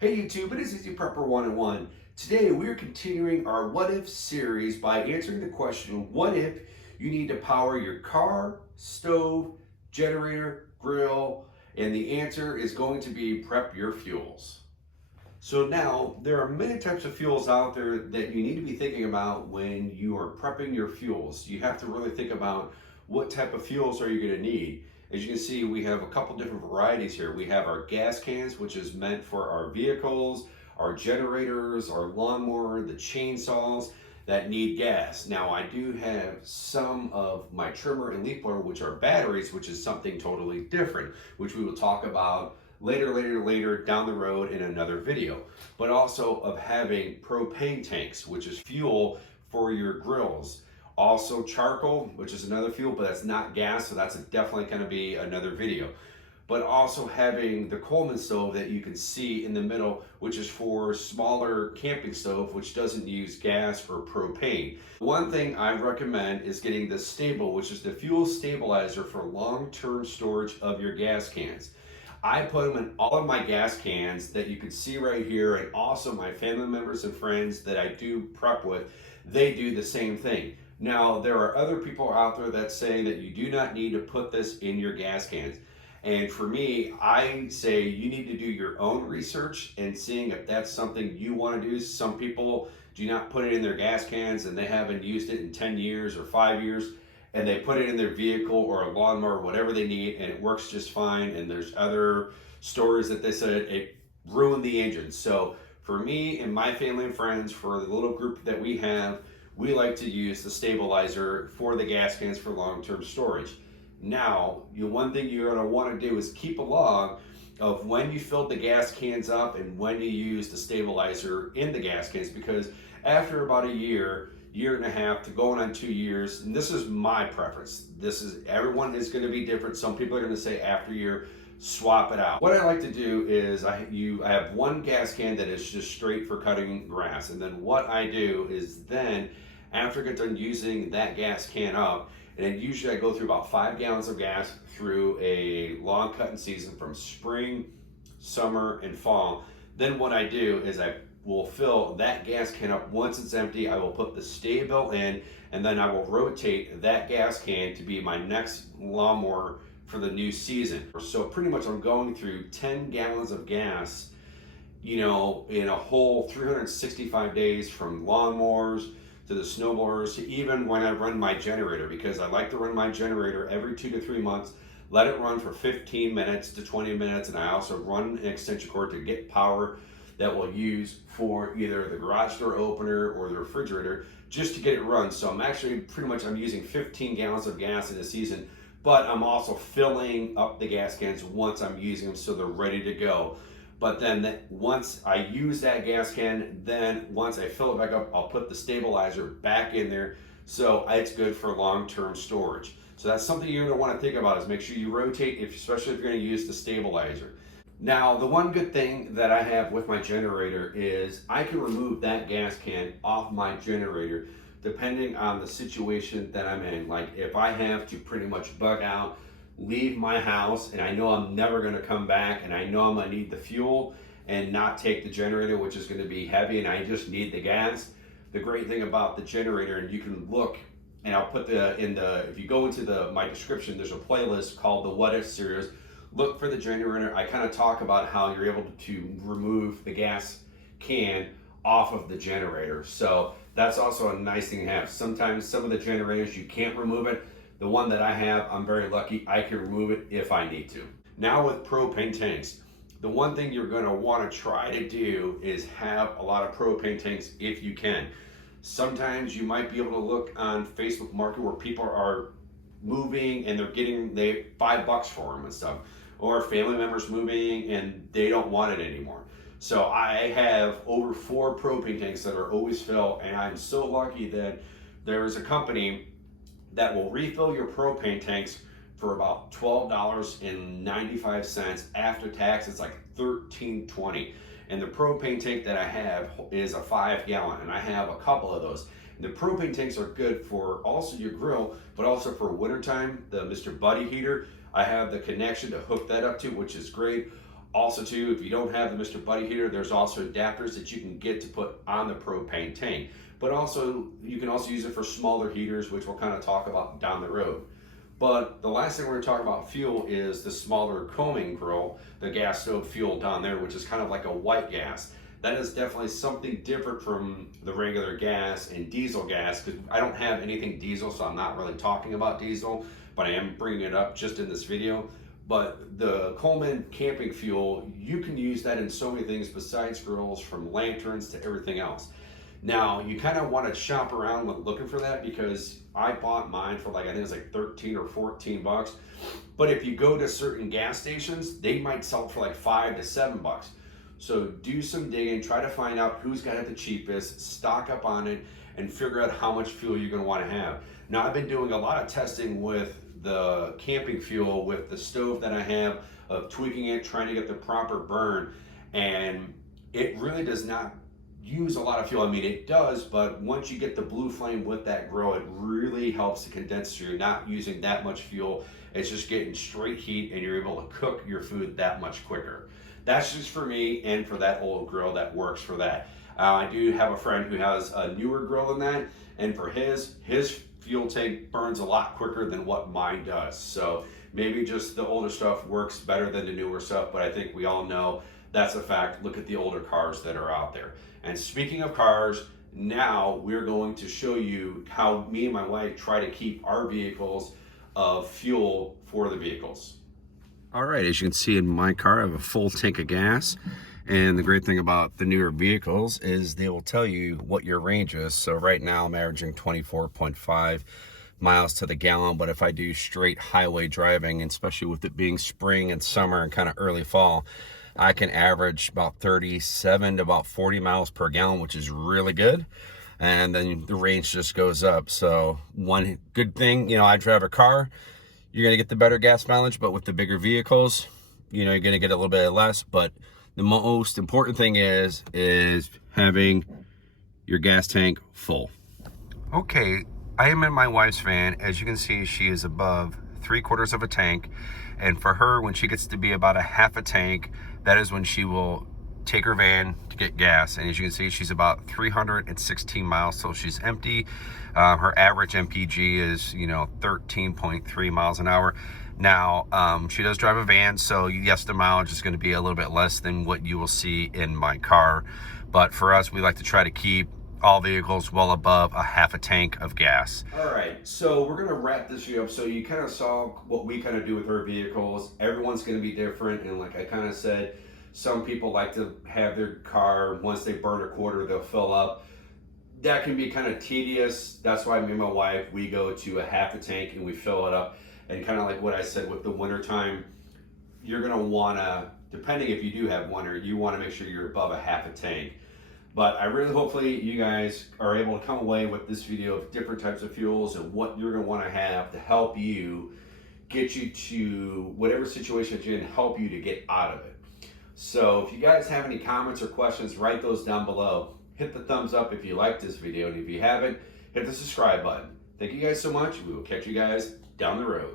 Hey YouTube, it is Easy Prepper 101. Today we are continuing our What If series by answering the question, what if you need to power your car, stove, generator, grill, and the answer is going to be prep your fuels. So now there are many types of fuels out there that you need to be thinking about when you are prepping your fuels. You have to really think about what type of fuels are you going to need. As you can see, we have a couple different varieties here. We have our gas cans, which is meant for our vehicles, our generators, our lawnmower, the chainsaws that need gas. Now I do have some of my trimmer and leaf blower, which are batteries, which is something totally different, which we will talk about later down the road in another video. But also of having propane tanks, which is fuel for your grills. Also charcoal, which is another fuel, but that's not gas, so that's definitely going to be another video. But also having the Coleman stove that you can see in the middle, which is for smaller camping stove, which doesn't use gas or propane. One thing I recommend is getting the Stable, which is the fuel stabilizer for long-term storage of your gas cans. I put them in all of my gas cans that you can see right here, and also my family members and friends that I do prep with, they do the same thing. Now, there are other people out there that say that you do not need to put this in your gas cans. And for me, I say you need to do your own research and seeing if that's something you want to do. Some people do not put it in their gas cans and they haven't used it in 10 years or 5 years, and they put it in their vehicle or a lawnmower, whatever they need, and it works just fine. And there's other stories that they said it ruined the engine. So for me and my family and friends, for the little group that we have, we like to use the stabilizer for the gas cans for long-term storage. Now, one thing you're going to want to do is keep a log of when you filled the gas cans up and when you used the stabilizer in the gas cans, because after about a year and a half to going on 2 years, and this is my preference, everyone is going to be different. Some people are going to say after a year, swap it out. What I like to do is I have one gas can that is just straight for cutting grass, and then what I do is then after I get done using that gas can up, and usually I go through about 5 gallons of gas through a long cutting season from spring, summer, and fall. Then what I do is I will fill that gas can up. Once it's empty, I will put the Sta-Bil in, and then I will rotate that gas can to be my next lawnmower for the new season. So pretty much I'm going through 10 gallons of gas, in a whole 365 days, from lawnmowers to the snowblowers to even when I run my generator, because I like to run my generator every 2 to 3 months, let it run for 15 minutes to 20 minutes, and I also run an extension cord to get power that we'll use for either the garage door opener or the refrigerator, just to get it run. So I'm using 15 gallons of gas in a season, but I'm also filling up the gas cans once I'm using them so they're ready to go. But then once I use that gas can, then once I fill it back up, I'll put the stabilizer back in there, so it's good for long-term storage. So that's something you're going to want to think about, is make sure you rotate, especially if you're going to use the stabilizer. Now, the one good thing that I have with my generator is I can remove that gas can off my generator depending on the situation that I'm in. Like if I have to pretty much bug out, leave my house, and I know I'm never going to come back, and I know I'm going to need the fuel and not take the generator, which is going to be heavy, and I just need the gas. The great thing about the generator, and you can look, and I'll put if you go into my description, there's a playlist called the What If series. Look for the generator. I kind of talk about how you're able to remove the gas can off of the generator. So that's also a nice thing to have. Sometimes some of the generators you can't remove it. The one that I have, I'm very lucky, I can remove it if I need to. Now with propane tanks, the one thing you're going to want to try to do is have a lot of propane tanks if you can. Sometimes you might be able to look on Facebook Market where people are moving and they're getting $5 for them and stuff, or family members moving and they don't want it anymore. So I have over 4 propane tanks that are always filled, and I'm so lucky that there is a company that will refill your propane tanks for about $12.95. After tax, it's like $13.20. And the propane tank that I have is a 5 gallon, and I have a couple of those. And the propane tanks are good for also your grill, but also for wintertime. The Mr. Buddy heater, I have the connection to hook that up to, which is great. Also too, if you don't have the Mr. Buddy heater, there's also adapters that you can get to put on the propane tank. But also, you can also use it for smaller heaters, which we'll kind of talk about down the road. But the last thing we're going to talk about fuel is the smaller combing grill, the gas stove fuel down there, which is kind of like a white gas. That is definitely something different from the regular gas and diesel gas, because I don't have anything diesel, so I'm not really talking about diesel, but I am bringing it up just in this video. But the Coleman camping fuel, you can use that in so many things besides grills, from lanterns to everything else. Now, you kind of want to shop around when looking for that, because I bought mine for like, I think it was like 13 or 14 bucks. But if you go to certain gas stations, they might sell it for like 5 to 7 bucks. So do some digging, try to find out who's got it the cheapest, stock up on it, and figure out how much fuel you're going to want to have. Now, I've been doing a lot of testing with the camping fuel with the stove that I have, of tweaking it, trying to get the proper burn, and it really does not use a lot of fuel. I mean, it does, but once you get the blue flame with that grill, it really helps to condense, so you're not using that much fuel. It's just getting straight heat, and you're able to cook your food that much quicker. That's just for me, and for that old grill, that works for that. I do have a friend who has a newer grill than that, and for his fuel tank burns a lot quicker than what mine does. So maybe just the older stuff works better than the newer stuff, but I think we all know that's a fact. Look at the older cars that are out there. And speaking of cars, now we're going to show you how me and my wife try to keep our vehicles of fuel for the vehicles. All right, as you can see in my car, I have a full tank of gas. And the great thing about the newer vehicles is they will tell you what your range is. So right now I'm averaging 24.5 miles to the gallon, but if I do straight highway driving, and especially with it being spring and summer and kind of early fall, I can average about 37 to about 40 miles per gallon, which is really good. And then the range just goes up. So one good thing, I drive a car, you're gonna get the better gas mileage, but with the bigger vehicles, you're gonna get a little bit less. But the most important thing is having your gas tank full. Okay, I am in my wife's van. As you can see, she is above 3/4 of a tank. And for her, when she gets to be about a half a tank, that is when she will take her van to get gas. And as you can see, she's about 316 miles, so she's empty. Her average MPG is, 13.3 miles an hour. Now, she does drive a van, so yes, the mileage is going to be a little bit less than what you will see in my car. But for us, we like to try to keep all vehicles well above a half a tank of gas. All right, so we're going to wrap this video up. So you kind of saw what we kind of do with our vehicles. Everyone's going to be different, and like I kind of said, some people like to have their car, once they burn a quarter, they'll fill up. That can be kind of tedious. That's why me and my wife, we go to a half a tank and we fill it up. And kind of like what I said with the winter time, you're going to want to, depending if you do have winter, you want to make sure you're above a half a tank. But I really, hopefully you guys are able to come away with this video of different types of fuels and what you're going to want to have to help you get you to whatever situation that you're in, help you to get out of it. So if you guys have any comments or questions, write those down below. Hit the thumbs up if you liked this video, and if you haven't, hit the subscribe button. Thank you guys so much. We will catch you guys down the road.